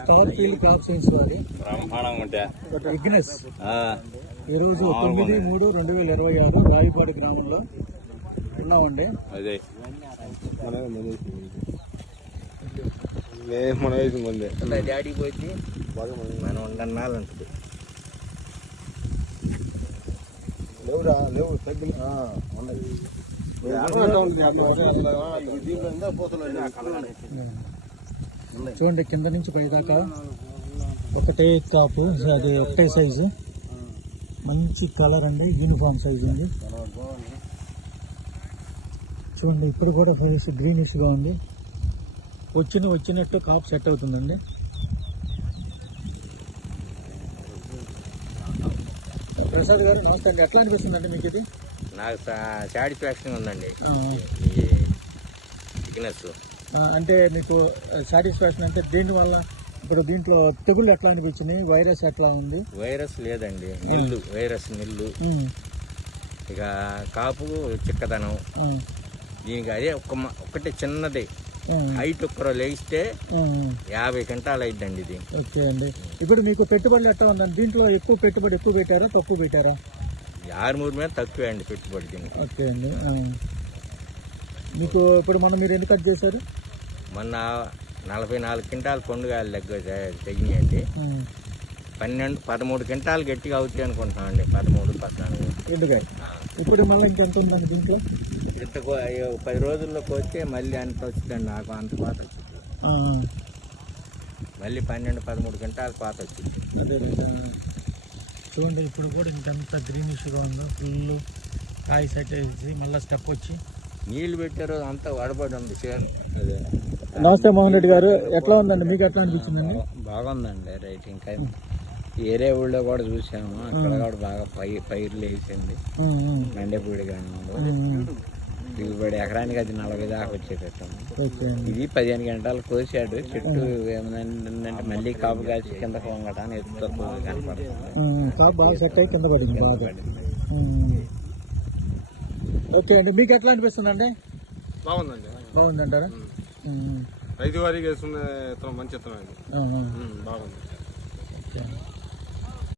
Star field crop science వారి ఇగ్నెస్ ఈరోజు 9/3/2026 రావిపాడు గ్రామంలో ఉన్నామండి. అదే డాడీ పోయి మనం ఉండన్నాళ్ళు ఉంటుంది. చూడండి కింద నుంచి పైదాకా ఒకటే కాపు, అది ఒకటే సైజు, మంచి కలర్ అండి, యూనిఫామ్ సైజు ఉంది. చూడండి ఇప్పుడు కూడా ఫేస్ గ్రీనిష్గా ఉంది. వచ్చినట్టు కాపు సెట్ అవుతుందండి. ప్రసాద్ గారు నమస్తే అండి. ఎట్లా అనిపిస్తుందండి మీకు ఇది? నాకు సాటిస్ఫాక్షన్ ఉందండి. బిజినెస్ అంటే మీకు సాటిస్ఫాక్షన్ అంటే దీనివల్ల ఇప్పుడు దీంట్లో తెగుళ్ళు ఎట్లా అనిపించినాయి, వైరస్ ఎట్లా ఉంది? వైరస్ లేదండి, వైరస్ నిల్లు, ఇక కాపు చిక్కదనం. దీనికి అదే ఒక్కటే చిన్నది హైట్ ఒక్కరో లేస్తే 50 క్వింటాలు అయిద్దండి ఇది. ఓకే అండి. ఇప్పుడు మీకు పెట్టుబడులు ఎట్లా ఉందండి? దీంట్లో ఎక్కువ పెట్టుబడి ఎక్కువ పెట్టారా తక్కువ పెట్టారా? 6-3 మీద తక్కువే అండి పెట్టుబడి దీనికి. ఓకే అండి. మీకు ఇప్పుడు మీరు ఎన్ని కట్ చేశారు? మొన్న 44 క్వింటాలు పండుగల దగ్గర తెగినాయండి. 13 క్వింటాలు గట్టిగా అవుతాయి అనుకుంటున్నామండి. 13-14. ఇప్పుడు మళ్ళీ ఇంకెంత ఉందండి దీంట్లో? ఇంత 10 రోజుల్లోకి వస్తే మళ్ళీ అంత వచ్చిందండి. నాకు అంత పాత వచ్చింది. మళ్ళీ 12-13 క్వింటాలు పాత వచ్చింది. అదే చూడండి ఇప్పుడు కూడా ఇంకెంత గ్రీనిష్గా ఉందో, ఫుల్ కాయ సెట్ వేసి మళ్ళీ స్టెప్ వచ్చి నీళ్లు పెట్టారు, అంతా వడబడి ఉంది. నమస్తే మోహన్ రెడ్డి గారు, ఎట్లా ఉందండి మీకు? ఎట్లా అనిపించిందండి? బాగుందండి. రైట్ ఇంకా ఏరే ఊళ్ళో కూడా చూసాము, అక్కడ కూడా బాగా పైర్లు వేసింది. మెండపూడి గ్రామంలో దిగుబడి ఎకరానికి అది 40 దాకా వచ్చేటట్టు. ఇది 15 గంటలు కోసాడు. చెట్టు ఏమైందంటే మళ్ళీ కాపు కాల్చి కింద పొంగటాన్ని ఎత్తు కనపడుతుంది. కింద పడింది బాగా. ఓకే అండి, మీకు ఎట్లా అనిపిస్తుంది అండి? బాగుందండి. బాగుందంటారా? 5 వారికి వేసుకునే మంచి విత్తనం బాగుంది.